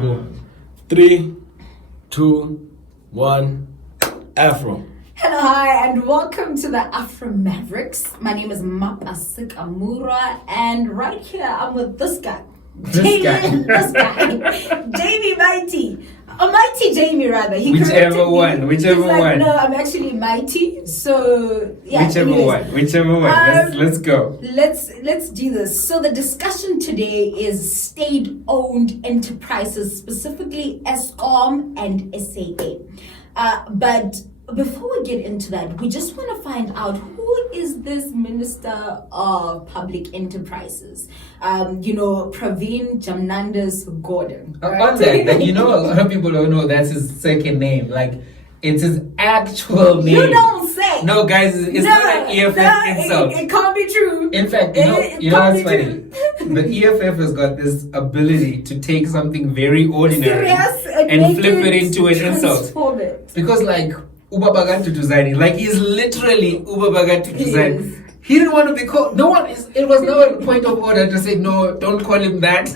go. 3, 2, 1, Afro. Hello, hi, and welcome to the Afro Mavericks. My name is Mapasik Amura, and right here I'm with this guy. This guy. Jamie Mighty. Mighty Jamie, rather. Whichever one. He's like, no, I'm actually Mighty. So, yeah. Whichever one. Let's go. Let's do this. So the discussion today is state-owned enterprises, specifically Eskom and SAA. But before we get into that, we just want to find out who is this Minister of Public Enterprises? Pravin Jamnadas Gordhan. On that, a lot of people don't know that's his second name. Like, it's his actual name. You don't say. No, guys, it's not an EFF insult. It can't be true. In fact, you know what's funny? The EFF has got this ability to take something very ordinary and flip it into an insult. Because, like, Ubabagatu Tuzaini. Like, he's literally Ubabagatu Tuzaini. He didn't want to be called. It was no point of order to say, no, don't call him that.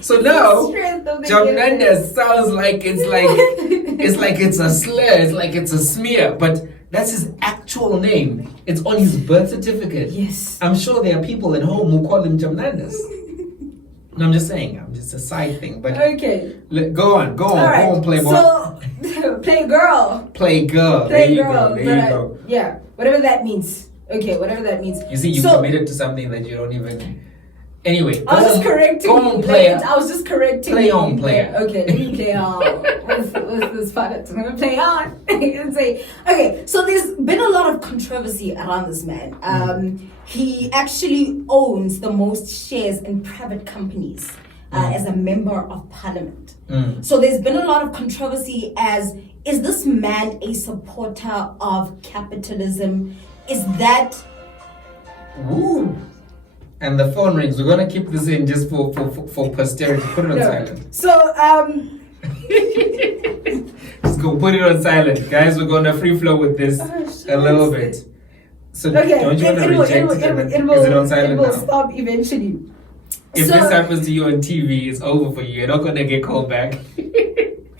So now, Jamnadas sounds like it's a slur, it's like it's a smear, but that's his actual name. It's on his birth certificate. Yes. I'm sure there are people at home who call him Jamnadas. No, I'm just saying, I'm just a side thing. But okay. Go on, play ball. So, play girl. Play girl. There you go. Yeah, whatever that means. Okay, whatever that means. You see, you committed to something that you don't even. Anyway, I was just correcting. Go on, player. I was just correcting. Play on, player. Okay, let me play on. What's this part? I'm gonna play on. And say, okay. So there's been a lot of controversy around this man. He actually owns the most shares in private companies as a member of parliament. So there's been a lot of controversy is this man a supporter of capitalism? Is that... Ooh. And the phone rings. We're gonna keep this in just for posterity. Put it on silent. So just go put it on silent, guys. We're gonna free flow with this a little bit. So don't you want to reject it? Is it on silent now? It will now? stop eventually. If this happens to you on TV, it's over for you. You're not gonna get called back.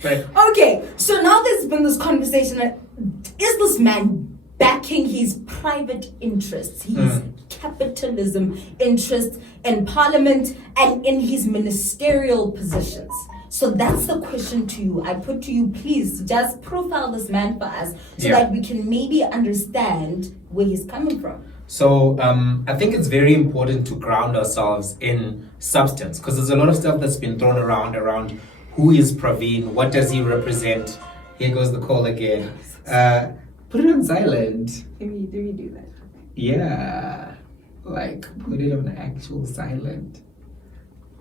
Right. Okay, so now there's been this conversation. Is this man backing his private interests, his capitalism interests in parliament and in his ministerial positions? So that's the question to you. I put to you, please just profile this man for us so that we can maybe understand where he's coming from. So I think it's very important to ground ourselves in substance, because there's a lot of stuff that's been thrown around who is Pravin, what does he represent. Here goes the call again. Put it on silent. Let me do that. Yeah, like put it on actual silent.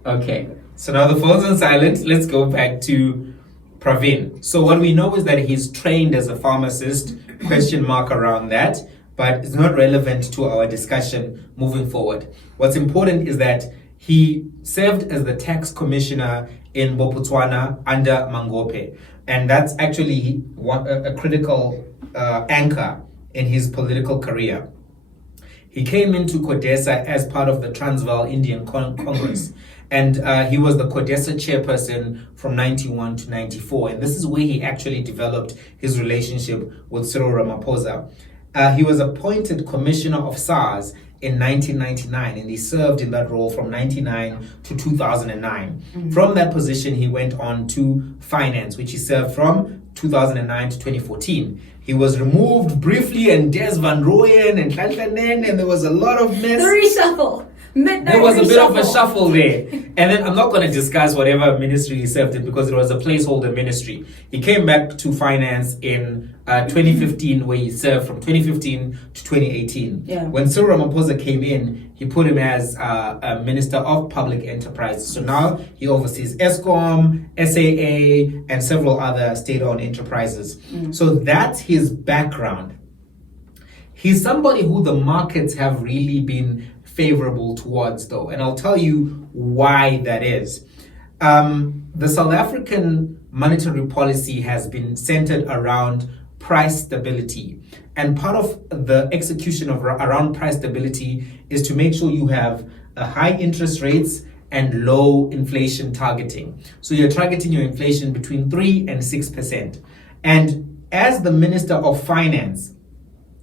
Okay, so now the phone's on silent. Let's go back to Pravin. So what we know is that he's trained as a pharmacist, question mark around that, but it's not relevant to our discussion moving forward. What's important is that he served as the tax commissioner in Botswana under Mangope. And that's actually a critical anchor in his political career. He came into CODESA as part of the Transvaal Indian Congress. And he was the CODESA chairperson from 91 to 94. And this is where he actually developed his relationship with Cyril Ramaphosa. He was appointed commissioner of SARS in 1999, and he served in that role from 99 to 2009. From that position, he went on to finance, which he served from 2009 to 2014. He was removed briefly, and Des Van Rooyen and Tlantanen, and there was a lot of mess. The reshuffle. There was a bit of a shuffle there. And then I'm not going to discuss whatever ministry he served in because it was a placeholder ministry. He came back to finance in 2015, where he served from 2015 to 2018. Yeah. When Cyril Ramaphosa came in, he put him as a Minister of Public Enterprise. So now he oversees Eskom, SAA, and several other state-owned enterprises. So that's his background. He's somebody who the markets have really been favorable towards, though, and I'll tell you why that is. The South African monetary policy has been centered around price stability, and part of the execution of around price stability is to make sure you have high interest rates and low inflation targeting. So you're targeting your inflation between 3 and 6%. And as the Minister of Finance,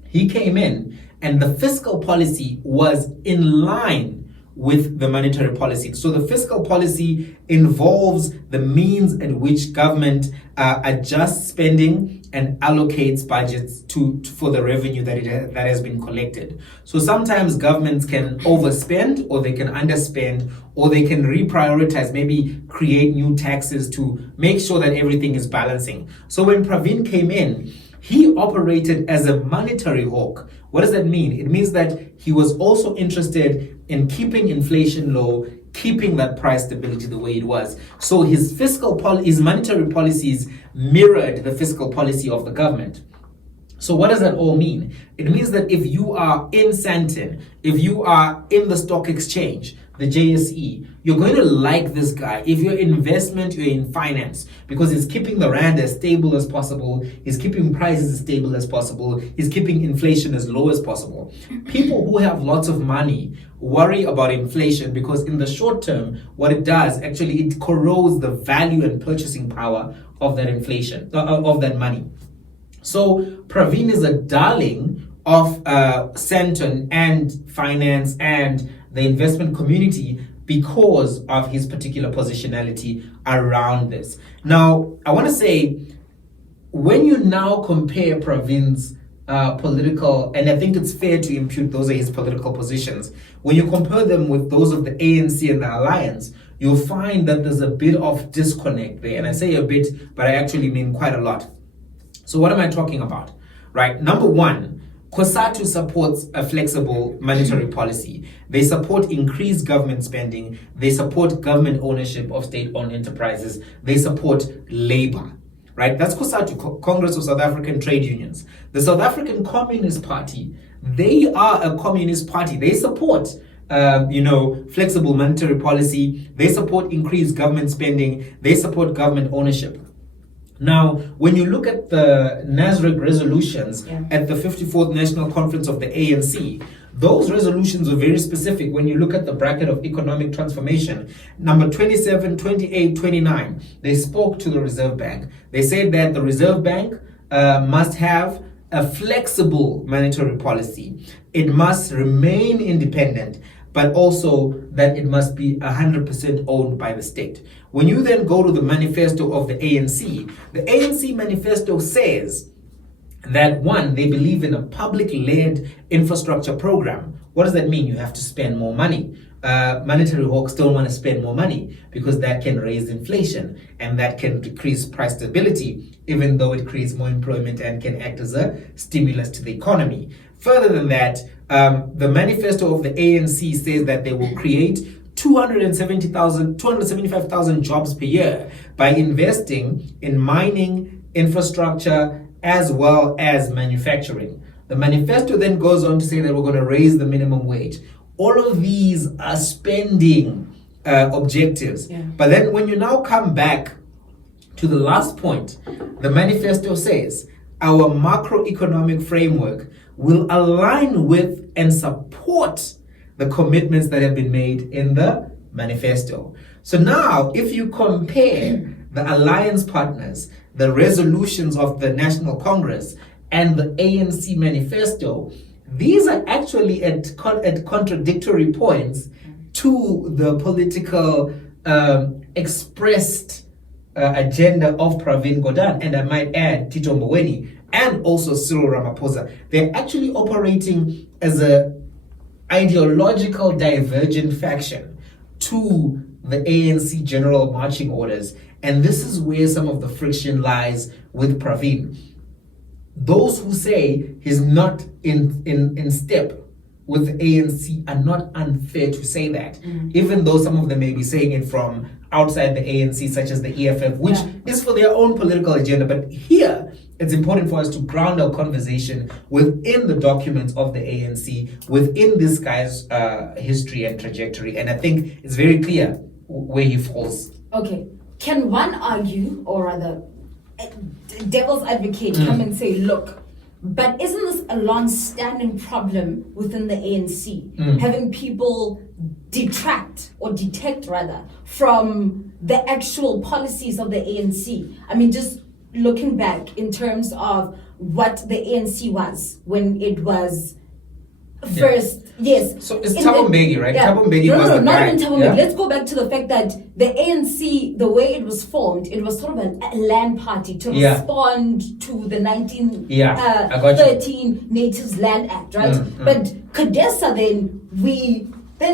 he came in and the fiscal policy was in line with the monetary policy. So the fiscal policy involves the means at which government adjusts spending and allocates budgets for the revenue that has been collected. So sometimes governments can overspend, or they can underspend, or they can reprioritize, maybe create new taxes to make sure that everything is balancing. So when Pravin came in, he operated as a monetary hawk. What does that mean? It means that he was also interested in keeping inflation low, keeping that price stability the way it was. So his his monetary policies mirrored the fiscal policy of the government. So what does that all mean? It means that if you are in Sandton, if you are in the stock exchange, the JSE, you're going to like this guy. If you're investment, you're in finance, because he's keeping the rand as stable as possible, he's keeping prices as stable as possible, he's keeping inflation as low as possible. People who have lots of money worry about inflation because in the short term, what it does, actually, it corrodes the value and purchasing power of that inflation, of that money. So Pravin is a darling of Sandton and finance and the investment community because of his particular positionality around this. Now, I want to say, when you now compare Pravin's political, and I think it's fair to impute those are his political positions, when you compare them with those of the ANC and the Alliance, you'll find that there's a bit of disconnect there. And I say a bit, but I actually mean quite a lot. So what am I talking about? Right, number one, COSATU supports a flexible monetary policy. They support increased government spending. They support government ownership of state-owned enterprises. They support labor, right? That's COSATU, Congress of South African Trade Unions. The South African Communist Party, they are a communist party. They support flexible monetary policy. They support increased government spending. They support government ownership. Now, when you look at the NASREC resolutions at the 54th National Conference of the ANC, those resolutions are very specific. When you look at the bracket of economic transformation, number 27, 28, 29, they spoke to the Reserve Bank. They said that the Reserve Bank must have a flexible monetary policy. It must remain independent, but also that it must be 100% owned by the state. When you then go to the manifesto of the ANC manifesto says that, one, they believe in a public-led infrastructure program. What does that mean? You have to spend more money. Monetary hawks don't want to spend more money because that can raise inflation and that can decrease price stability, even though it creates more employment and can act as a stimulus to the economy. Further than that, the manifesto of the ANC says that they will create 275,000 jobs per year by investing in mining, infrastructure, as well as manufacturing. The manifesto then goes on to say that we're going to raise the minimum wage. All of these are spending objectives. But then when you now come back to the last point, the manifesto says our macroeconomic framework will align with and support the commitments that have been made in the manifesto. So now, if you compare the alliance partners, the resolutions of the National Congress, and the ANC manifesto, these are actually at contradictory points to the political expressed agenda of Pravin Gordhan, and I might add Tito Mboweni, and also Cyril Ramaphosa. They're actually operating as a ideological divergent faction to the ANC general marching orders. And this is where some of the friction lies with Pravin. Those who say he's not in step with the ANC are not unfair to say that, even though some of them may be saying it from outside the ANC, such as the EFF, which is for their own political agenda. But here, it's important for us to ground our conversation within the documents of the ANC, within this guy's history and trajectory. And I think it's very clear where he falls. Okay. Can one argue, or rather, devil's advocate come and say, look, but isn't this a long-standing problem within the ANC? Having people detract or detect rather from the actual policies of the ANC. I mean, just looking back in terms of what the ANC was when it was first, yes. So it's Thabo Mbeki, right? Yeah. Thabo Mbeki was the not guy. even Thabo Yeah? Mbeki. Let's go back to the fact that the ANC, the way it was formed, it was sort of a land party to Yeah. respond to the Yeah, I got you. 1913 Natives Land Act, right? But Cadessa then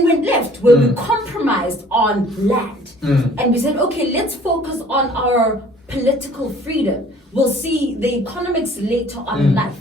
went left, where we compromised on land. And we said, okay, let's focus on our political freedom. We'll see the economics later on in life.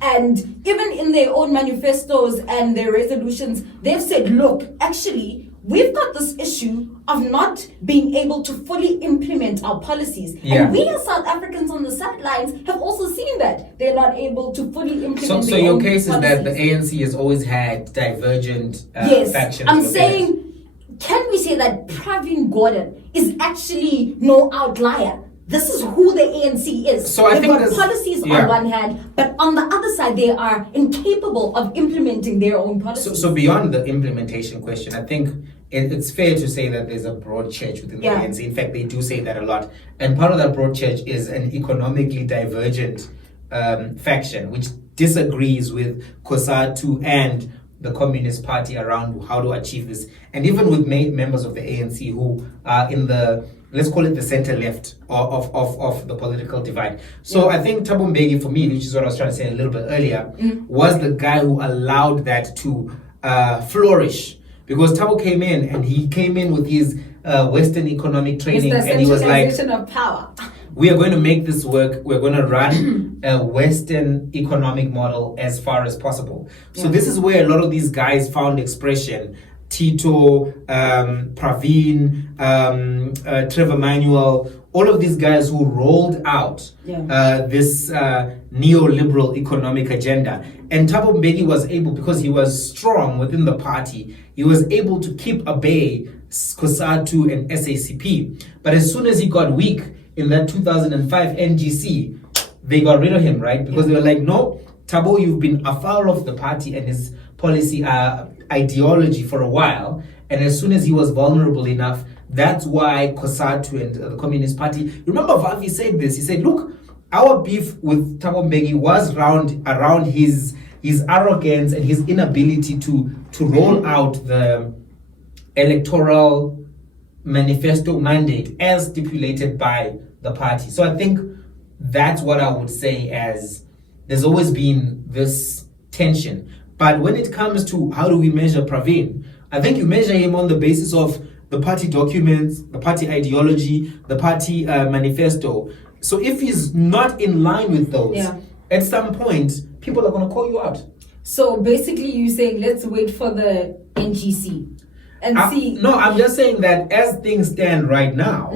And even in their own manifestos and their resolutions, they've said, look, actually, we've got this issue of not being able to fully implement our policies. Yeah. And we as South Africans on the sidelines have also seen that they're not able to fully implement So their your own case is that the policies. ANC has always had divergent Yes, factions. I'm within saying, can we say that Pravin Gordhan is actually no outlier? This is who the ANC is. So I They've think got there's- policies yeah. on one hand, but on the other side, they are incapable of implementing their own policies. So beyond the implementation question, I think it's fair to say that there's a broad church within the Yeah. ANC. In fact, they do say that a lot. And part of that broad church is an economically divergent faction, which disagrees with COSATU and the Communist Party around how to achieve this. And even with members of the ANC who are in the, let's call it the center left of the political divide. So I think Thabo Mbeki, for me, which is what I was trying to say a little bit earlier, was the guy who allowed that to flourish. Because Thabo came in and he came in with his Western economic It's training, the and he was like, centralization of power. we are going to make this work. We're going to run a Western economic model as far as possible. So this is where a lot of these guys found expression. Tito, Pravin, Trevor Manuel, all of these guys who rolled out this neoliberal economic agenda. And Thabo Mbeki was able, because he was strong within the party, he was able to keep at bay COSATU and SACP. But as soon as he got weak in that 2005 NGC, they got rid of him, right? Because they were like, no, Thabo, you've been afoul of the party and his policy ideology for a while. And as soon as he was vulnerable enough, that's why COSATU and the Communist Party, remember Vavi said this, he said, look, our beef with Thabo Mbeki was around his arrogance and his inability to roll out the electoral manifesto mandate as stipulated by the party. So I think that's what I would say, as there's always been this tension. But when it comes to how do we measure Pravin, I think you measure him on the basis of the party documents, the party ideology, the party manifesto. So if he's not in line with those, at some point, people are going to call you out. So basically you're saying, let's wait for the NGC and see. No, I'm just saying that as things stand right now,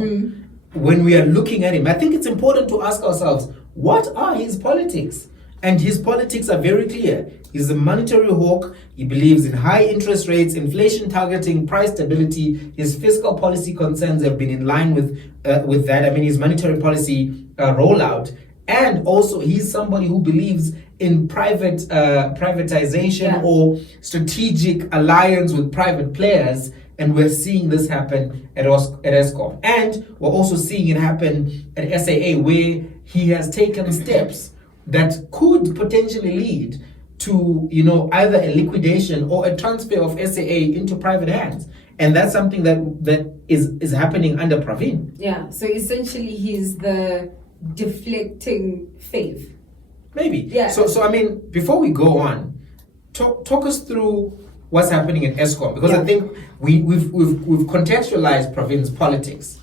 when we are looking at him, I think it's important to ask ourselves, what are his politics? And his politics are very clear. He's a monetary hawk. He believes in high interest rates, inflation targeting, price stability. His fiscal policy concerns have been in line with that. I mean, his monetary policy rollout. And also, he's somebody who believes in privatization or strategic alliance with private players. And we're seeing this happen at Eskom. And we're also seeing it happen at SAA, where he has taken steps that could potentially lead to, either a liquidation or a transfer of SAA into private hands. And that's something that is happening under Pravin. Yeah, so essentially he's the deflecting fave. Maybe. Yeah. So I mean, before we go on, talk us through what's happening in Eskom, because I think we've contextualized Pravin's politics.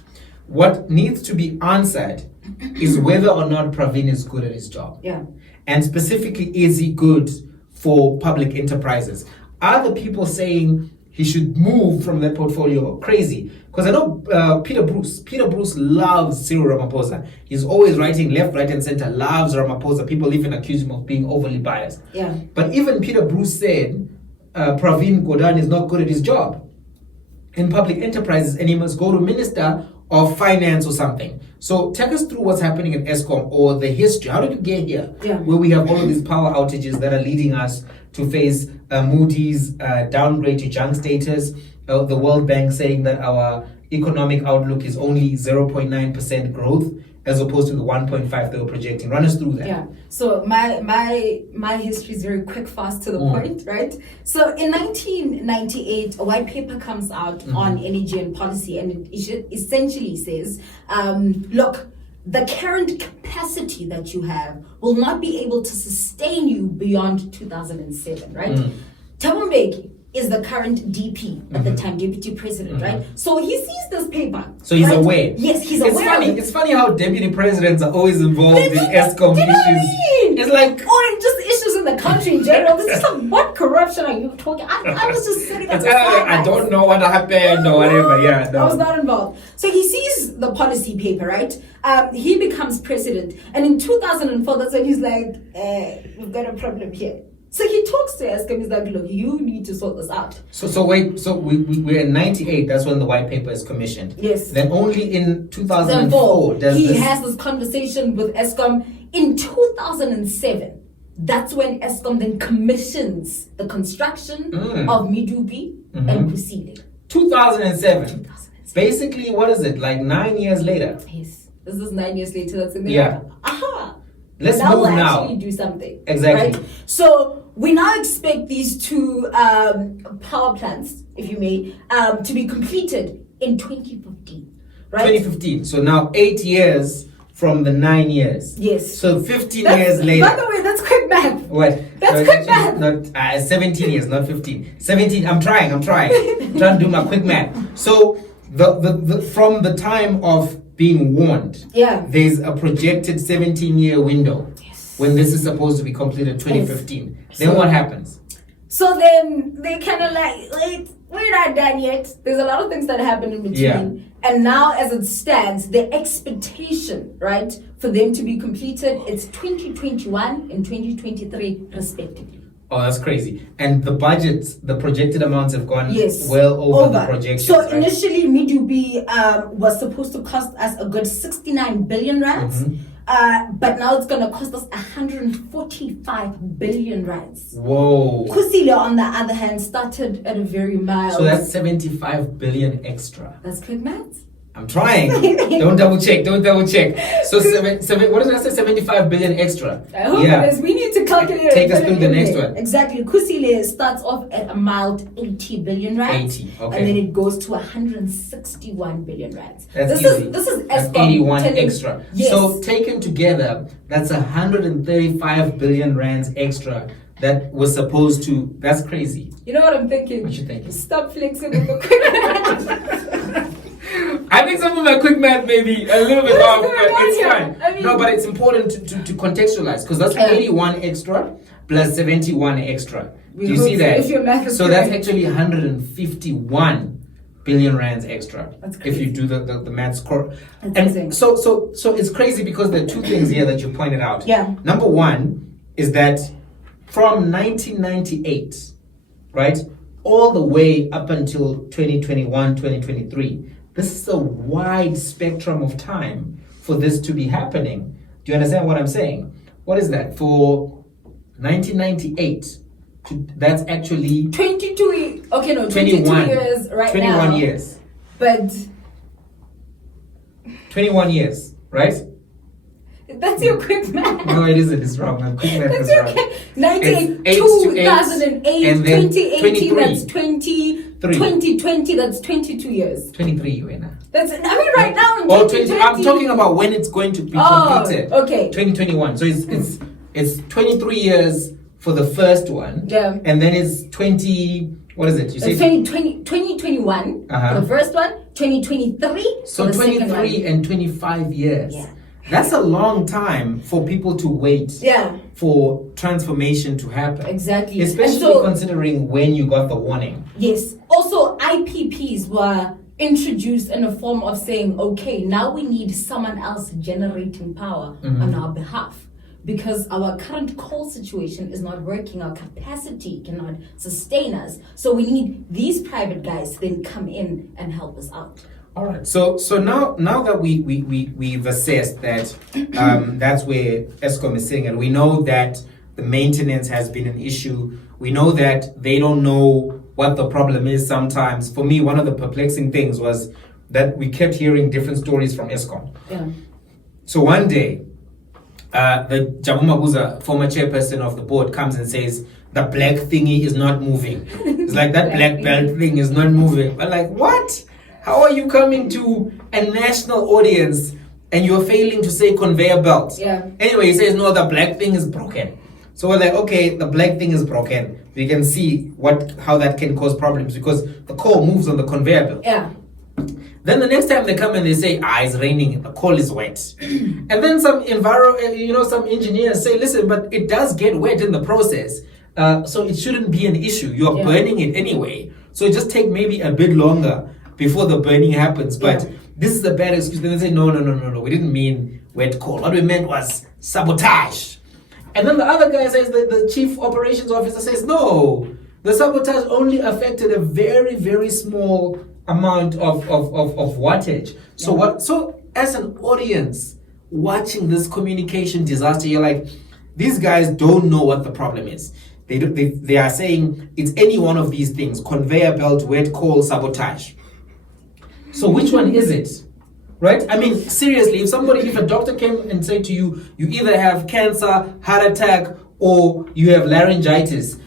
What needs to be answered is whether or not Pravin is good at his job. Yeah. And specifically, is he good for public enterprises? Are the people saying he should move from that portfolio crazy? Because I know Peter Bruce loves Cyril Ramaphosa. He's always writing left, right, and center, loves Ramaphosa. People even accuse him of being overly biased. Yeah. But even Peter Bruce said Pravin Gordhan is not good at his job in public enterprises and he must go to Minister of Finance or something. So take us through what's happening in Eskom, or the history. How did you get here? Yeah. Where we have all of these power outages that are leading us to face Moody's downgrade to junk status, the World Bank saying that our economic outlook is only 0.9% growth as opposed to the 1.5 they were projecting. Run us through that. Yeah. So my history is very quick, fast, to the point, right? So in 1998, a white paper comes out on energy and policy, and it essentially says, look, the current capacity that you have will not be able to sustain you beyond 2007, right? Thabo Mbeki is the current DP at the time, Deputy President, right? So he sees this paper. So he's right? aware. Yes, he's aware. It's funny how deputy presidents are always involved in ESCOM issues. It's like, or just issues in the country in general. This is like, what corruption are you talking? I was just sitting at the side. I don't know what happened or whatever. Yeah, no. I was not involved. So he sees the policy paper, right? He becomes president, and in 2004, that's when he's like, "We've got a problem here." So he talks to Eskom. He's like, "Look, you need to sort this out." So wait. So we're in '98. That's when the white paper is commissioned. Yes. Then only in 2004 does he this... has this conversation with Eskom. In 2007, that's when Eskom then commissions the construction of Medupi and Kusile. 2007. Basically, what is it? Like 9 years later. Yes. This is 9 years later. That's in there. Yeah. Aha. Let's now move we'll now. actually do something. Exactly. Right? So we now expect these two power plants, if you may, to be completed in 2015. Right? 2015. So now 8 years from the 9 years. Yes. So 15 years later. By the way, that's quick math. What? That's No, quick math. Not 17 years, not 15. 17. I'm trying. I'm trying to do my quick math. So the from the time of being warned, there's a projected 17-year window when this is supposed to be completed 2015. Yes. Then what happens? So then they kind of like, wait, we're not done yet. There's a lot of things that happen in between. Yeah. And now as it stands, the expectation, right, for them to be completed, it's 2021 and 2023 respectively. Oh, that's crazy. And the budgets, the projected amounts have gone well over the projections. So right? initially, Medupi was supposed to cost us a good 69 billion rands. But now it's going to cost us 145 billion rands. Whoa. Kusile, on the other hand, started at a very mild... So that's 75 billion extra. That's quick maths. I'm trying. Don't double check. So what did I say? 75 billion extra. I hope it is. We need to calculate. Take us through the next one. Exactly. Kusile starts off at a mild 80 billion rands. 80. Okay. And then it goes to 161 billion rands. This is Eskom 81 extra. Yes. So taken together, that's 135 billion rands extra that was supposed to. That's crazy. You know what I'm thinking? What you thinking? Stop flexing with the quick math. I think some of my quick math may be a little bit off, but it's here? fine. I mean, no, but it's important to contextualize because that's 81 extra plus 71 extra. Do you see that? If your math is so correct. that's actually 151 billion rands extra. That's crazy. If you do the maths correct. That's And insane. so it's crazy because there are two things here that you pointed out. Yeah. Number one is that from 1998, right, all the way up until 2021, 2023, this is a wide spectrum of time for this to be happening. Do you understand what I'm saying? What is that? For 1998, that's actually 22 22 21 years right 21 now. years. But 21 years, right? that's your quick math. No, it isn't. It's wrong. My quick math That's is okay. wrong. 2008, and then 2018, 23. that's 2020, that's 22 years. 23, you know. That's, I mean, right now in 20, I'm talking about when it's going to be completed. Okay. 2021. So it's 23 years for the first one. Yeah. And then it's 20. What is it? You say 2021 for the first one, 2023 so for the second one. 23 and 25 years. Yeah. That's a long time for people to wait for transformation to happen. Exactly. Especially considering when you got the warning. Yes. Also, IPPs were introduced in a form of saying, okay, now we need someone else generating power on our behalf. Because our current coal situation is not working, our capacity cannot sustain us. So we need these private guys to then come in and help us out. All right. So now that we've assessed that that's where ESCOM is sitting, and we know that the maintenance has been an issue. We know that they don't know what the problem is sometimes. For me, one of the perplexing things was that we kept hearing different stories from Eskom. Yeah. So one day, the Jabu Mabuza, former chairperson of the board, comes and says, the black thingy is not moving. It's like that black belt thing is not moving. But like, what? How are you coming to a national audience and you're failing to say conveyor belt? Yeah. Anyway, he says, no, the black thing is broken. So we're like, okay, the black thing is broken. We can see how that can cause problems because the coal moves on the conveyor belt. Yeah. Then the next time they come and they say, it's raining, the coal is wet. And then some engineers say, listen, but it does get wet in the process. So it shouldn't be an issue. You're burning it anyway. So just take maybe a bit longer before the burning happens. But this is a bad excuse. Then they say, no. We didn't mean wet coal. What we meant was sabotage. And then the other guy says, the chief operations officer says, no, the sabotage only affected a very, very small amount of wattage. So as an audience watching this communication disaster, you're like, these guys don't know what the problem is. They are saying it's any one of these things: conveyor belt, wet coal, sabotage. So which one is it? Right? I mean, seriously, if a doctor came and said to you, you either have cancer, heart attack, or you have laryngitis,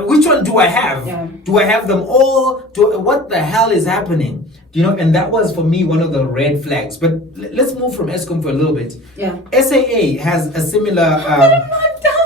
which one do I have? Yeah. Do I have them all? What the hell is happening? And that was for me one of the red flags. But let's move from Eskom for a little bit. Yeah. SAA has a similar. But I'm not done.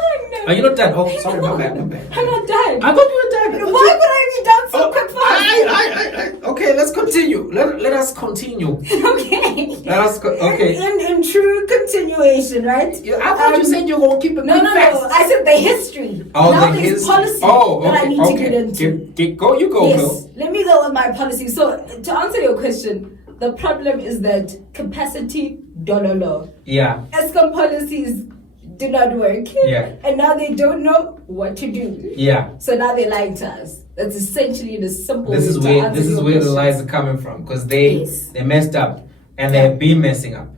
Are you not done? Oh, sorry, my bad. I'm not done. I thought you were done. Why would I be done so quick fast? Okay, let's continue. Let us continue. Okay. Okay. In true continuation, right? I thought you said you were going to keep it No. fast. I said the history. Oh, now the there's history. policy that I need to get into. Go, you go, yes. girl. Let me go with my policy. So to answer your question, the problem is that capacity dollar. Yeah. Eskom policies do not work. Yeah. And now they don't know what to do. Yeah. So now they're lying to us. That's essentially the simple. This is where the lies are coming from, because they messed up and they've been messing up.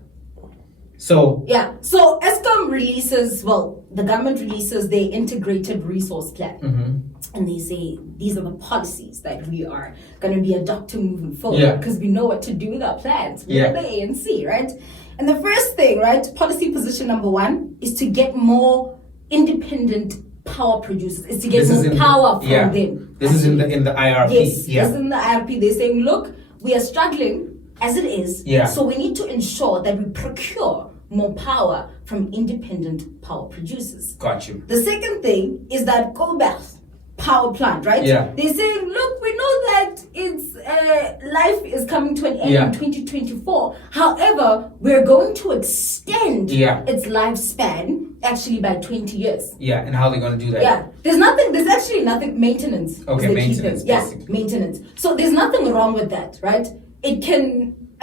So So Eskom releases, the government releases their integrated resource plan. Mm-hmm. And they say these are the policies that we are going to be adopting moving forward because we know what to do with our plans. We're the ANC, right? And the first thing, right, policy position number 1 is to get more independent power producers. Is to get more power from them. This is in the IRP. Yes, this is in the IRP. They're saying, look, we are struggling as it is. Yeah. So we need to ensure that we procure more power from independent power producers. Got you. The second thing is that Koberg power plant, right? Yeah. They're saying, look, we know that its life is coming to an end in 2024. However, we're going to extend its lifespan actually by 20 years. Yeah, and how are they going to do that? Yeah, there's actually nothing, maintenance. Okay, maintenance. Basically. Maintenance. So there's nothing wrong with that, right? A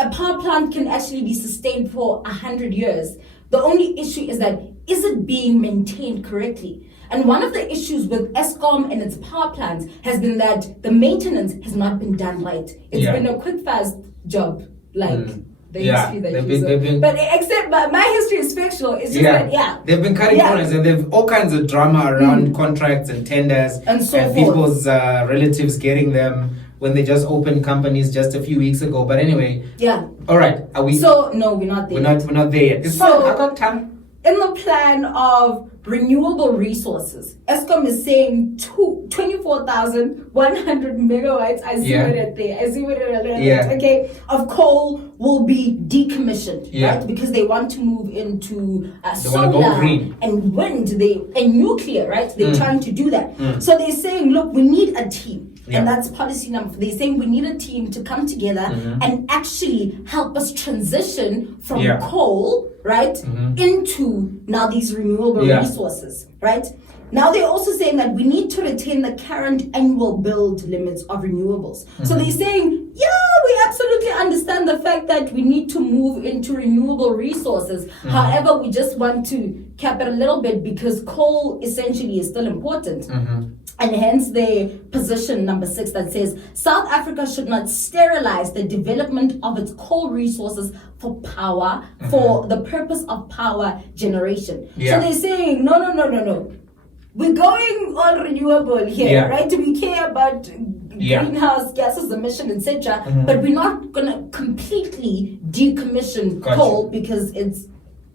power plant can actually be sustained for 100 years. The only issue is that, is it being maintained correctly? And one of the issues with Eskom and its power plants has been that the maintenance has not been done right. It's been a quick, fast job, like the history that they've been. But my history is fictional. It's just that, they've been cutting corners, and they've all kinds of drama around contracts and tenders and so forth. People's relatives getting them when they just opened companies just a few weeks ago. But anyway, all right. Are we? So no, we're not there. We're not there yet. It's fine. I got time. In the plan of renewable resources, Eskom is saying 24,100 megawatts. I see what it there. Okay, of coal will be decommissioned, right? Because they want to move into solar and wind, and nuclear, right? They're trying to do that. So they're saying, look, we need a team. And that's policy number. They're saying we need a team to come together and actually help us transition from coal, right, into now these renewable resources, right? Now they're also saying that we need to retain the current annual build limits of renewables. So they're saying, we absolutely understand the fact that we need to move into renewable resources. However, we just want to cap it a little bit because coal essentially is still important. And hence their position number 6 that says South Africa should not sterilize the development of its coal resources for power, for the purpose of power generation. So they're saying, no. we're going all renewable here, Yeah. right? We care about Yeah. greenhouse gases emission, etc. Mhm. But we're not gonna completely decommission Gotcha. coal because it's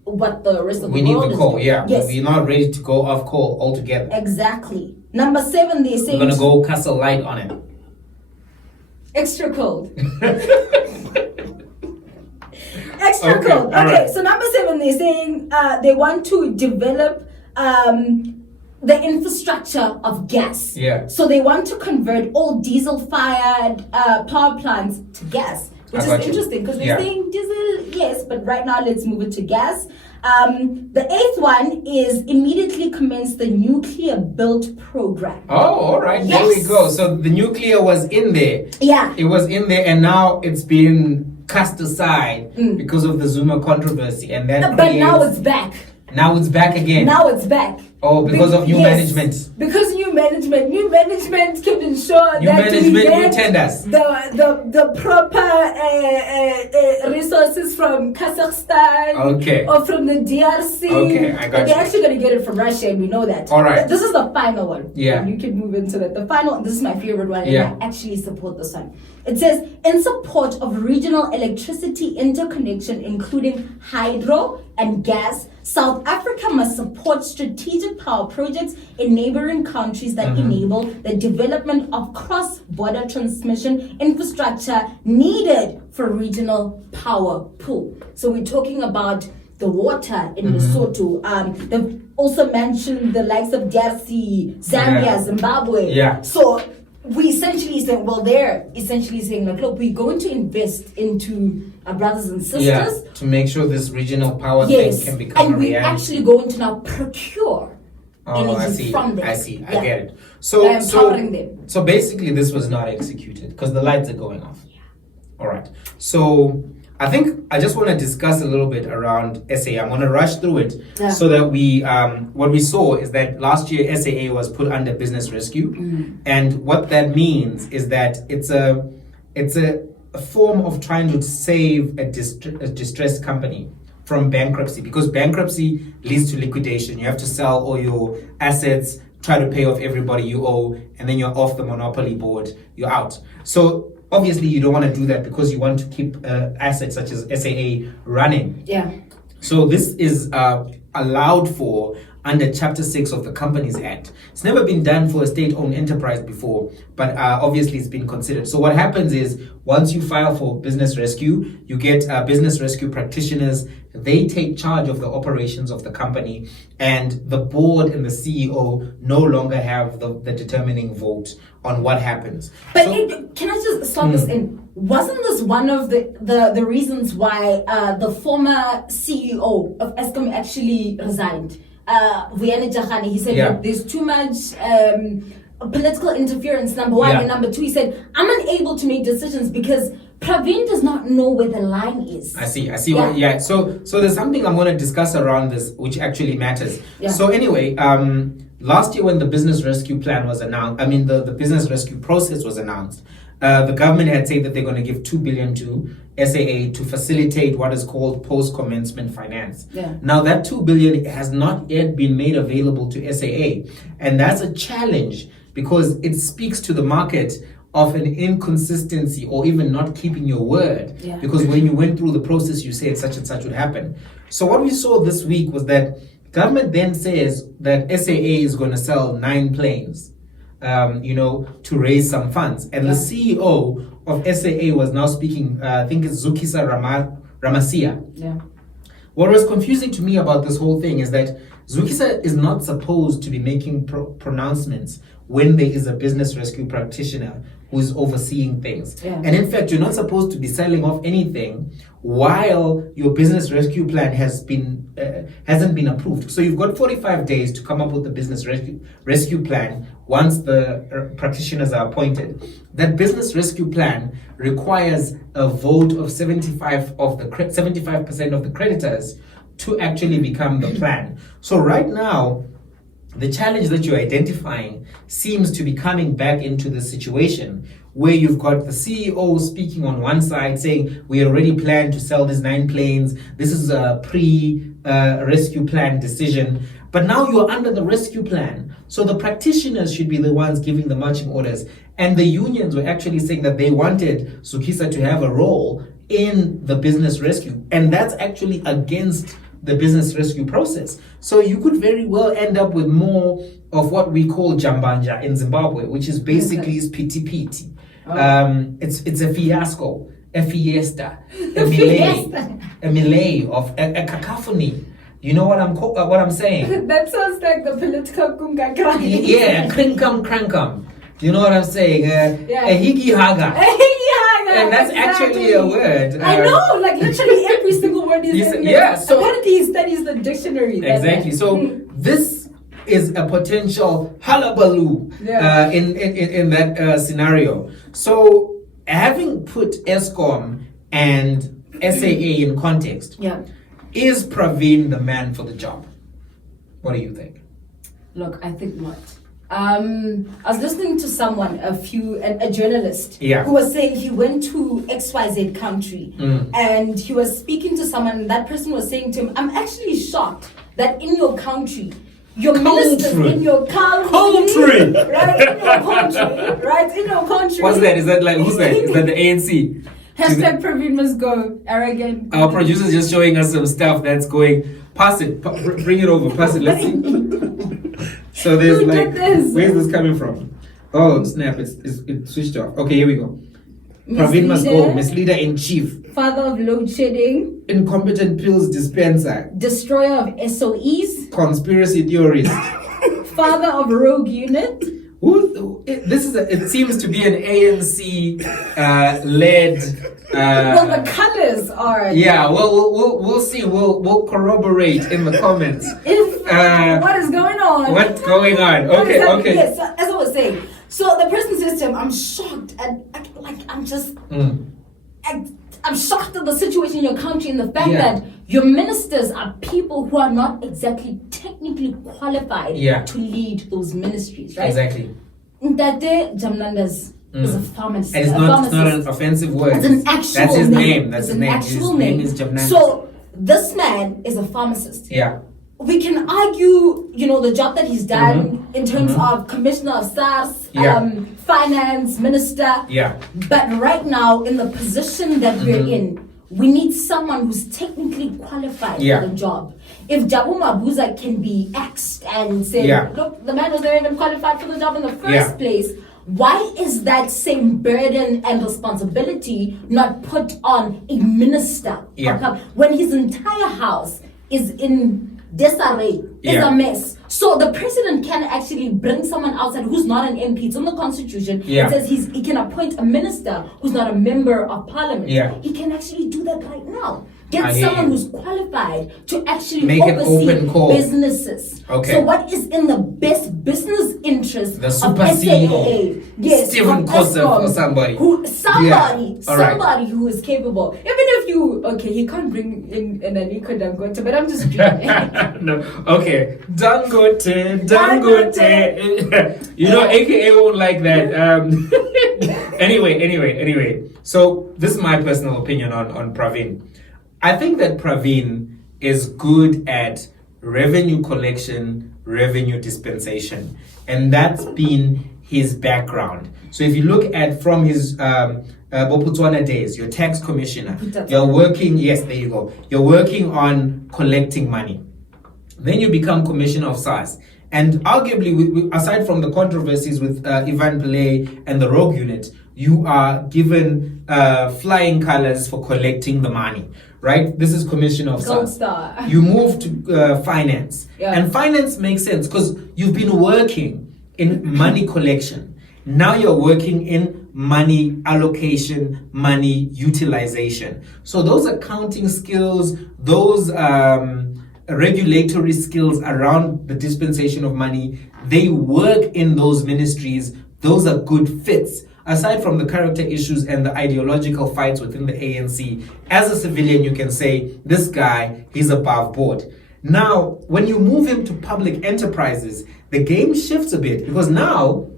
what the rest of We the need world the is coal, doing. yeah. Yes, We're not ready to go off coal altogether. exactly. Number 7, they're We're saying gonna go Castle Light on it. extra cold. Extra Okay, cold. all Okay, right. so number 7, they're saying they want to develop the infrastructure of gas. Yeah. So they want to convert all diesel-fired power plants to gas, which I is got you. interesting because they're Yeah. saying diesel, yes, but right now let's move it to gas. The 8th one is immediately commence the nuclear build program. Oh, all right. There we Yes. go. So the nuclear was in there. Yeah. It was in there, and now it's been cast aside Mm. because of the Zuma controversy, and that. But now creates- it's back. now it's back again. Now it's back. Oh, because of new Yes, management. Because new management can ensure New that management, we new get tenders. the proper resources from Kazakhstan Okay. or from the DRC. Okay, I got But you. they're actually going to get it from Russia, and we know that. All right. But this is the final one. Yeah. You can move into that. The final. This is my favorite one, Yeah. and I actually support this one. It says in support of regional electricity interconnection, including hydro and gas. South Africa must support strategic power projects in neighboring countries that Mm-hmm. enable the development of cross-border transmission infrastructure needed for regional power pool. So we're talking about the water in Mm-hmm. Lesotho. They've also mentioned the likes of DRC, Zambia, Yeah. Zimbabwe. Yeah. So we essentially saying, well, they're essentially saying, like, look, we're going to invest into our brothers and sisters. Yeah, to make sure this regional power Yes, thing can become and a we're reality. actually going to now procure Oh, I energy see. from them. I see. I Yeah. get it. So, By empowering them. so basically, this was not executed because the lights are going off. All right. So I think I just want to discuss a little bit around SAA. I'm going to rush through it Yeah. so that we, what we saw is that last year SAA was put under business rescue, and what that means is that it's a form of trying to save a distressed company from bankruptcy, because bankruptcy leads to liquidation. You have to sell all your assets, try to pay off everybody you owe, and then you're off the monopoly board, you're out. So obviously you don't want to do that because you want to keep assets such as SAA running. Yeah. So this is allowed for under Chapter 6 of the Companies Act. It's never been done for a state-owned enterprise before, but obviously it's been considered. So what happens is, once you file for business rescue, you get business rescue practitioners. They take charge of the operations of the company, and the board and the CEO no longer have the determining vote on what happens. But So- can I just slot this in? Wasn't this one of the reasons why the former CEO of Eskom actually resigned? Vuyani Jagani, he said, Yeah. look, there's too much political interference, number one. Yeah. And number two, he said, I'm unable to make decisions because Pravin does not know where the line is. I see. Yeah. So there's something I'm going to discuss around this, which actually matters. Yeah. So anyway, last year when the business rescue plan was announced, the business rescue process was announced, the government had said that they're going to give 2 billion to SAA to facilitate what is called post-commencement finance. Yeah. Now that 2 billion has not yet been made available to SAA, and that's a challenge because it speaks to the market of an inconsistency or even not keeping your word. Yeah. Because when you went through the process, you said such and such would happen. So what we saw this week was that government then says that SAA is going to sell 9 planes, to raise some funds. And the CEO of SAA was now speaking, I think it's Zukisa Ramasia. Yeah. What was confusing to me about this whole thing is that Zukisa is not supposed to be making pronouncements when there is a business rescue practitioner who is overseeing things. Yeah. And in fact, you're not supposed to be selling off anything while your business rescue plan hasn't been approved. So you've got 45 days to come up with the business rescue plan once the practitioners are appointed. That business rescue plan requires a vote of 75% of the creditors to actually become the plan. So right now, the challenge that you're identifying seems to be coming back into the situation where you've got the CEO speaking on one side saying, we already plan to sell these 9 planes. This is a pre-rescue plan decision. But now you're under the rescue plan. So the practitioners should be the ones giving the marching orders. And the unions were actually saying that they wanted Sukisa to have a role in the business rescue. And that's actually against the business rescue process. So you could very well end up with more of what we call jambanja in Zimbabwe, which is basically is piti-piti. It's a fiasco, a fiesta, a melee of a cacophony. You know what I'm saying? That sounds like the political kunga cry. Yeah, crinkum crankum. You know what I'm saying? A higgy haga. And that's actually a word. I know, like literally every single word is in there. Yeah, so apparently he studies the dictionary. Exactly. So this is a potential hullabaloo in that scenario. So having put ESCOM and SAA in context, is Pravin the man for the job? What do you think? Look, I think not. I was listening to someone, a journalist, who was saying he went to XYZ country and he was speaking to someone, and that person was saying to him, I'm actually shocked that in your country, your ministers in your country, right in your country. What's that? Is that like, who's that? Is that the ANC? Hashtag Pravin must go, arrogant. Our producer's just showing us some stuff that's going, pass it, bring it over, pass it, let's see. So there's where's this coming from? Oh snap! It switched off. Okay, here we go. Pravin must go. Misleader in chief. Father of load shedding. Incompetent pills dispenser. Destroyer of SOEs. Conspiracy theorist. Father of rogue unit. It seems to be an ANC led. Well, the colors are. Yeah, well, we'll see. We'll corroborate in the comments. What is going on? What's going on? Okay. Yes, so, as I was saying, so the person says to him, "I'm shocked and I'm just." I'm shocked at the situation in your country and the fact that your ministers are people who are not exactly technically qualified to lead those ministries, right? Exactly. Ndate Jamnadas is a pharmacist. And it's not an offensive word. It's an actual That's his name. That's his an name. actual His name. is Jamnadas. So this man is a pharmacist. Yeah. We can argue, the job that he's done in terms of commissioner of SARS, finance minister. Yeah. But right now, in the position that we're in, we need someone who's technically qualified for the job. If Jabu Mabuza can be axed and say, look, the man was not even qualified for the job in the first place, why is that same burden and responsibility not put on a minister? When his entire house is in disarray, is a mess. So the president can actually bring someone outside who's not an MP. It's on the constitution. It says he can appoint a minister who's not a member of parliament. He can actually do that right now. Get someone who's qualified to actually make oversee an open call. Businesses. Okay. So what is in the best business interest the of super CEO? Yes, Stephen Koseff or somebody. Somebody who is capable. Even if he can't bring in an Aliko Dangote, but I'm just dreaming. No, okay. Dangote. AKA won't like that. Anyway. So this is my personal opinion on Pravin. I think that Pravin is good at revenue collection, revenue dispensation, and that's been his background. So if you look at from his Boputswana days, your tax commissioner, you're working, there you go, you're working on collecting money. Then you become commissioner of SARS. And arguably, aside from the controversies with Ivan Pillay and the rogue unit, you are given flying colors for collecting the money, right? This is commissioner of Gold SARS. star. You move to finance. And finance makes sense because you've been working in money collection. Now you're working in money allocation, money utilization. So those accounting skills, those regulatory skills around the dispensation of money, they work in those ministries. Those are good fits. Aside from the character issues and the ideological fights within the ANC, as a civilian, you can say, this guy, he's above board. Now, when you move him to public enterprises, the game shifts a bit because now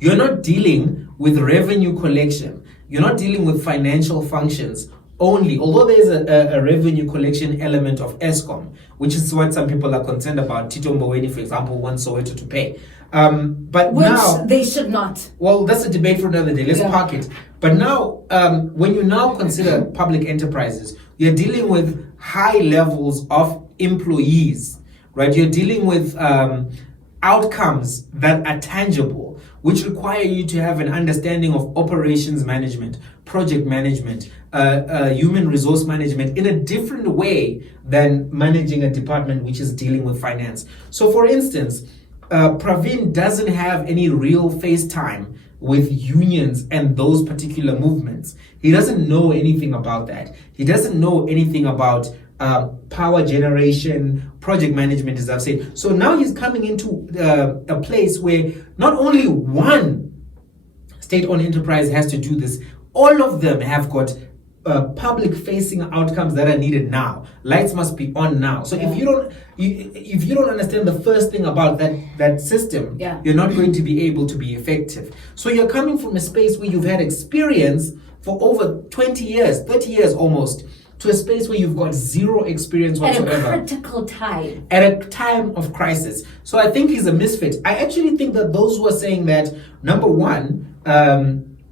you're not dealing with revenue collection. You're not dealing with financial functions only, although there's a revenue collection element of ESCOM, which is what some people are concerned about. Tito Mboweni, for example, wants Soweto to pay. But Which now they should not. Well, that's a debate for another day. Let's park it. But now, when you now consider public enterprises, you're dealing with high levels of employees, right? You're dealing with outcomes that are tangible, which require you to have an understanding of operations management, project management, human resource management in a different way than managing a department which is dealing with finance. So, for instance, Pravin doesn't have any real face time with unions and those particular movements. He doesn't know anything about that. He doesn't know anything about power generation, project management, as I've said. So now he's coming into a place where not only one state-owned enterprise has to do this, all of them have got public-facing outcomes that are needed now. Lights must be on now. So if you don't understand the first thing about that system, you're not going to be able to be effective. So you're coming from a space where you've had experience for over 20 years, 30 years almost, to a space where you've got zero experience whatsoever. At a critical time. At a time of crisis. So I think he's a misfit. I actually think that those who are saying that, number one,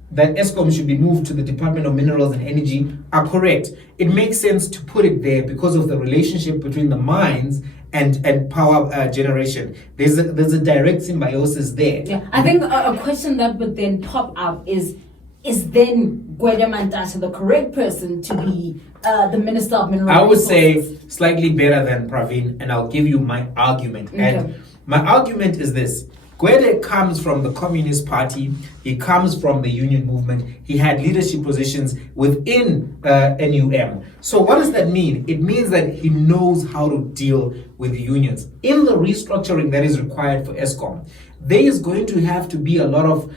that ESCOM should be moved to the Department of Minerals and Energy are correct. It makes sense to put it there because of the relationship between the mines and power generation. There's a direct symbiosis there. Yeah, I think a question that would then pop up is then Gwede Mantashe the correct person to be the Minister of Mineral I would Resources? say slightly better than Pravin, and I'll give you my argument. Okay. And my argument is this. Gwede comes from the Communist Party. He comes from the union movement. He had leadership positions within NUM. So what does that mean? It means that he knows how to deal with unions. In the restructuring that is required for ESCOM, there is going to have to be a lot of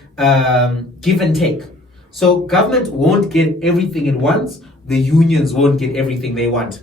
give and take. So government won't get everything it wants. The unions won't get everything they want.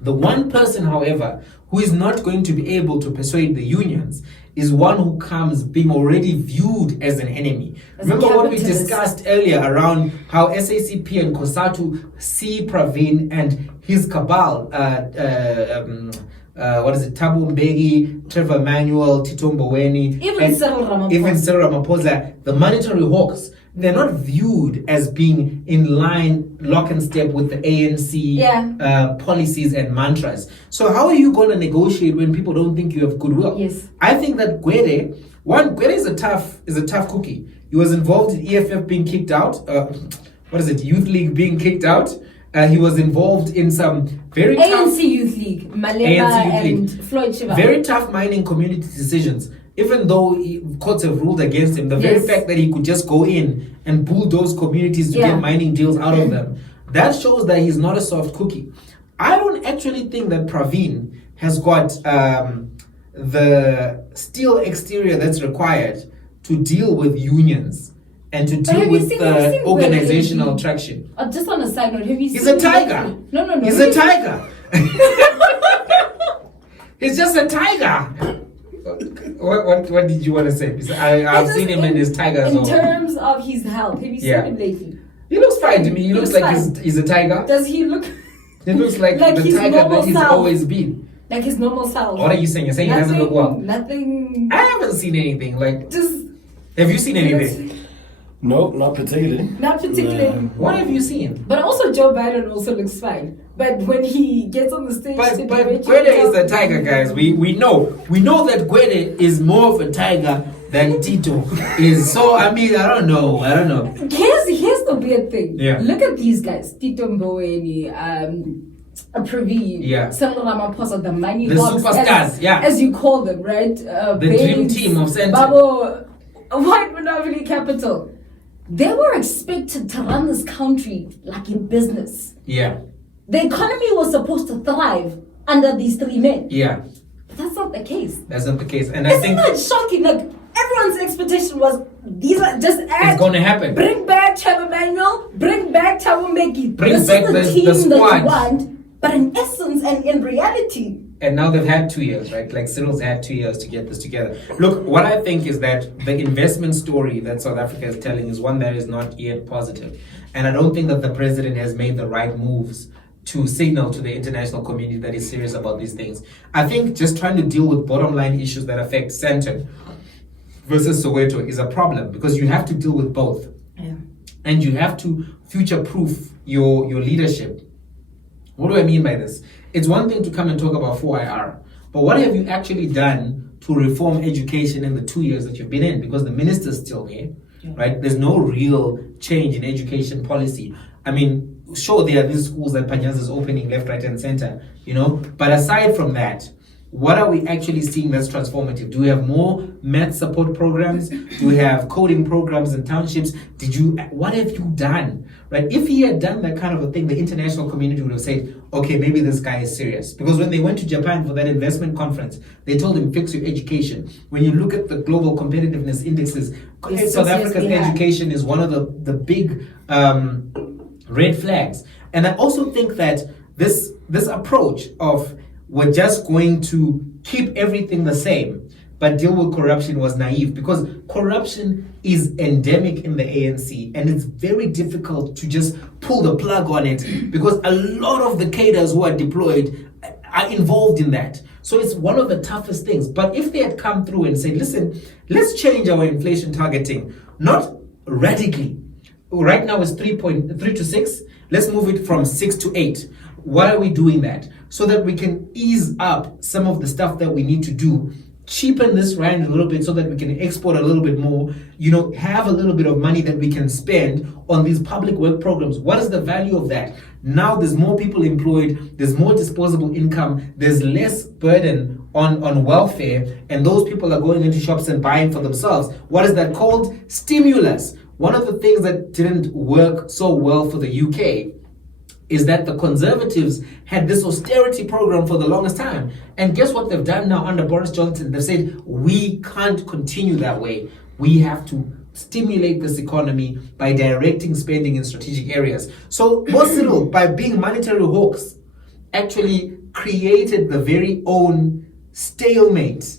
The one person, however, who is not going to be able to persuade the unions is one who comes being already viewed as an enemy. Remember what we discussed earlier around how SACP and COSATU see Pravin and his cabal, Thabo Mbeki, Trevor Manuel, Tito Mboweni, even Cyril Ramaphosa, the monetary hawks. They're not viewed as being in line, lock and step with the ANC policies and mantras. So how are you going to negotiate when people don't think you have goodwill? Yes. I think that Gwede is a tough cookie. He was involved in EFF being kicked out. Youth League being kicked out. He was involved in some very tough Youth League, Malema and Floyd Chiba. Very tough mining community decisions. Even though courts have ruled against him, the very fact that he could just go in and bulldoze communities to get mining deals out of them, that shows that he's not a soft cookie. I don't actually think that Pravin has got the steel exterior that's required to deal with unions and to deal with the organizational traction. Just on a side note, have you seen... He's a tiger. No. He's a tiger. He's just a tiger. What did you want to say? I've seen him in his tiger zone. In terms of his health, have you seen him lately? He looks fine to me. He looks like he's a tiger. Does he look... He looks like the tiger that he's always been. Like his normal self. What are you saying? You're saying he doesn't look well? Nothing... I haven't seen anything. Just... Have you seen anything? No, not particularly. Not particularly. What have you seen? But also Joe Biden also looks fine. But when he gets on the stage but Gwede is a tiger, guys. We know that Gwede is more of a tiger than Tito is. So I mean, I don't know. Here's the weird thing. Yeah. Look at these guys: Tito Mboweni, Pravin, Cyril Ramaphosa, the money hawks, superstars, as you call them, right? The dream team of Centre. Babo, White Monopoly Capital. They were expected to run this country like a business. Yeah. The economy was supposed to thrive under these three men. Yeah. But that's not the case. That's not the case. And Isn't that shocking? Like, everyone's expectation was, these are just it's going to happen. Bring back Trevor Manuel, bring back Thabo Mbeki. Bring back the team squad. that you want. But in essence and in reality, And now they've had 2 years, right? Like Cyril's had 2 years to get this together. Look, what I think is that the investment story that South Africa is telling is one that is not yet positive. And I don't think that the president has made the right moves to signal to the international community that he's serious about these things. I think just trying to deal with bottom line issues that affect Sandton versus Soweto is a problem, because you have to deal with both. Yeah. And you have to future-proof your leadership. What do I mean by this? It's one thing to come and talk about 4IR, but what have you actually done to reform education in the 2 years that you've been in? Because the minister's still there, right? There's no real change in education policy. I mean, sure, there are these schools that Panyaza is opening left, right, and center, but aside from that, what are we actually seeing that's transformative? Do we have more math support programs? Do we have coding programs in townships? What have you done? Right? If he had done that kind of a thing, the international community would have said, okay, maybe this guy is serious. Because when they went to Japan for that investment conference, they told him, fix your education. When you look at the global competitiveness indexes, South Africa's education is one of the big red flags. And I also think that this approach of we're just going to keep everything the same but deal with corruption was naive, because corruption is endemic in the ANC and it's very difficult to just pull the plug on it, because a lot of the cadres who are deployed are involved in that. So it's one of the toughest things. But if they had come through and said, listen, let's change our inflation targeting, not radically. Right now it's 3 to 6. Let's move it from 6 to 8. Why are we doing that? So that we can ease up some of the stuff that we need to do, cheapen this rand a little bit so that we can export a little bit more, have a little bit of money that we can spend on these public work programs. What is the value of that? Now there's more people employed, there's more disposable income, there's less burden on welfare, and those people are going into shops and buying for themselves. What is that called? Stimulus. One of the things that didn't work so well for the UK is that the Conservatives had this austerity program for the longest time. And guess what they've done now under Boris Johnson? They've said, we can't continue that way. We have to stimulate this economy by directing spending in strategic areas. So Cyril, by being monetary hawks, actually created the very own stalemate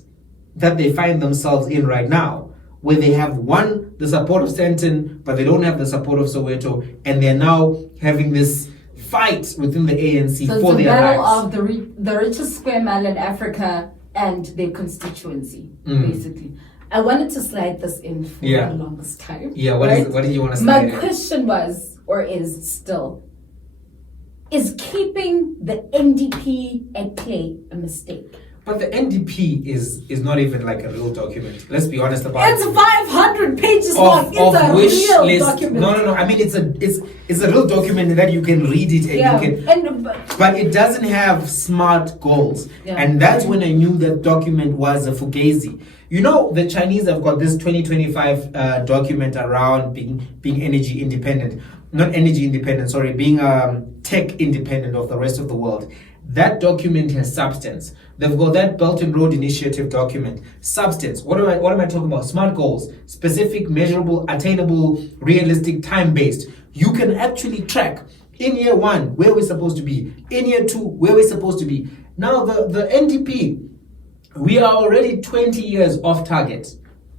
that they find themselves in right now, where they have the support of Sandton, but they don't have the support of Soweto, and they're now having this fight within the ANC for their lives. So it's the battle of the richest square mile in Africa and their constituency, basically. I wanted to slide this in for the longest time. Yeah, what did you want to slide in? My question was, or is still, is keeping the NDP at play a mistake? But the NDP is not even like a real document. Let's be honest about it. It's 500 pages long. It's a real document. No. I mean, it's a real document that you can read it and but it doesn't have SMART goals. Yeah. And that's when I knew that document was a fugazi. The Chinese have got this 2025 document around being energy independent. Not energy independent, sorry, being tech independent of the rest of the world. That document has substance. They've got that Belt and Road Initiative document. Substance. What am I talking about? SMART goals. Specific, measurable, attainable, realistic, time-based. You can actually track in year 1 where we're supposed to be. In year 2 where we're supposed to be. Now the NDP, we are already 20 years off target.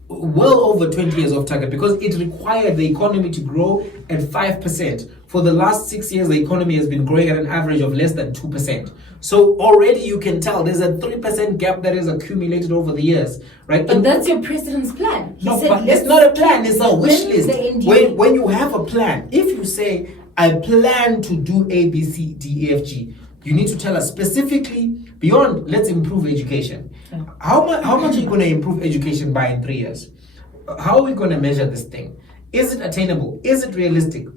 Well over 20 years off target, because it required the economy to grow at 5%. For the last 6 years, the economy has been growing at an average of less than 2%. So already you can tell there's a 3% gap that is accumulated over the years, right? But that's your president's plan. No, but it's not a plan, it's a wish list. When you have a plan, if you say, I plan to do A, B, C, D, E, F, G, you need to tell us specifically beyond, let's improve education. Yeah. How much are you going to improve education by in 3 years? How are we going to measure this thing? Is it attainable? Is it realistic?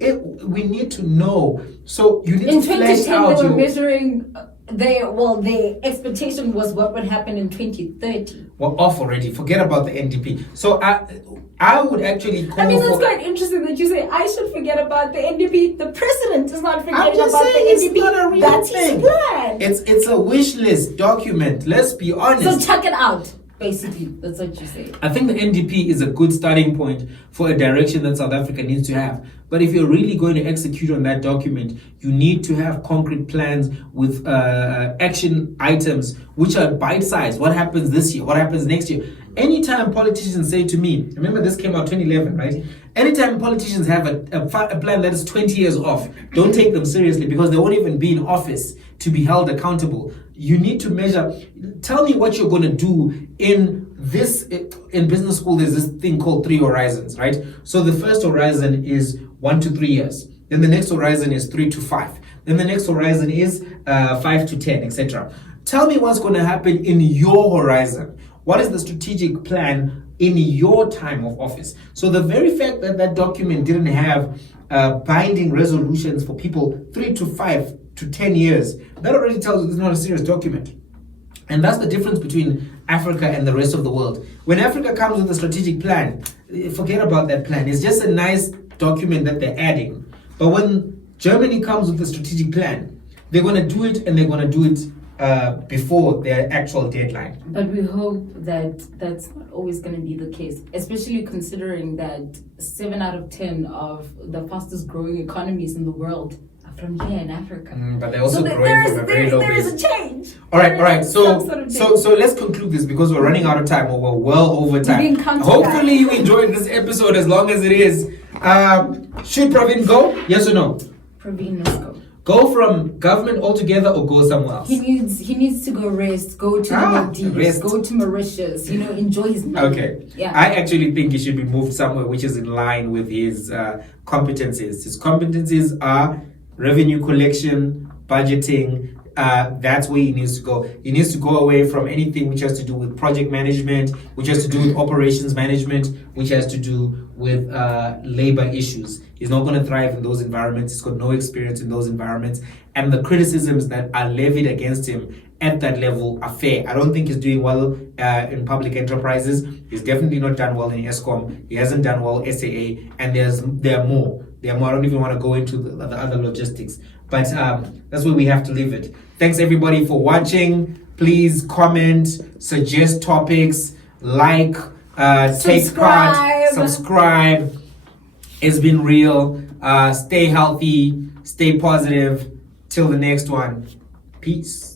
We need to know. So you need to flesh out. In 2010, they were measuring. The expectation was what would happen in 2030. We're off already. Forget about the NDP. So I would actually call it's quite interesting that you say I should forget about the NDP. The president is not forgetting about the NDP. It's not a real That's thing. his plan. It's a wish list document. Let's be honest. So check it out. Basically, that's what you say. I think the NDP is a good starting point for a direction that South Africa needs to have. But if you're really going to execute on that document, you need to have concrete plans with action items which are bite-sized. What happens this year? What happens next year? Anytime politicians say to me, remember this came out 2011, right? Anytime politicians have a plan that is 20 years off, don't take them seriously because they won't even be in office to be held accountable. You need to measure. Tell me what you're going to do in business school. There's this thing called 3 horizons, right? So the first horizon is 1 to 3 years. Then the next horizon is 3 to 5. Then the next horizon is 5 to 10, etc. Tell me what's going to happen in your horizon. What is the strategic plan in your time of office? So the very fact that that document didn't have binding resolutions for people 3 to 5 to 10 years, that already tells you it's not a serious document. And that's the difference between Africa and the rest of the world. When Africa comes with a strategic plan, forget about that plan. It's just a nice document that they're adding. But when Germany comes with a strategic plan, they're going to do it, and they're going to do it before their actual deadline. But we hope that that's not always going to be the case, especially considering that 7 out of 10 of the fastest growing economies in the world are from here in Africa. But they're also growing from a very low base. There is a change. All right. So Sort of let's conclude this because we're running out of time, or we're well over time. Hopefully you enjoyed this episode as long as it is. Should Pravin go? Yes or no? Pravin must go. Go from government altogether or go somewhere else? He needs to go rest, go to the Maldives, go to Mauritius, enjoy his money. Okay. Yeah. I actually think he should be moved somewhere which is in line with his competencies. His competencies are revenue collection, budgeting. That's where he needs to go. He needs to go away from anything which has to do with project management, which has to do with operations management, which has to do with labor issues. He's not going to thrive in those environments. He's got no experience in those environments. And the criticisms that are levied against him at that level are fair. I don't think he's doing well in public enterprises. He's definitely not done well in ESCOM. He hasn't done well SAA. And there are more. I don't even want to go into the other logistics. But that's where we have to leave it. Thanks everybody for watching. Please comment, suggest topics, like, take part, subscribe. It's been real. Stay healthy, stay positive. Till the next one. Peace.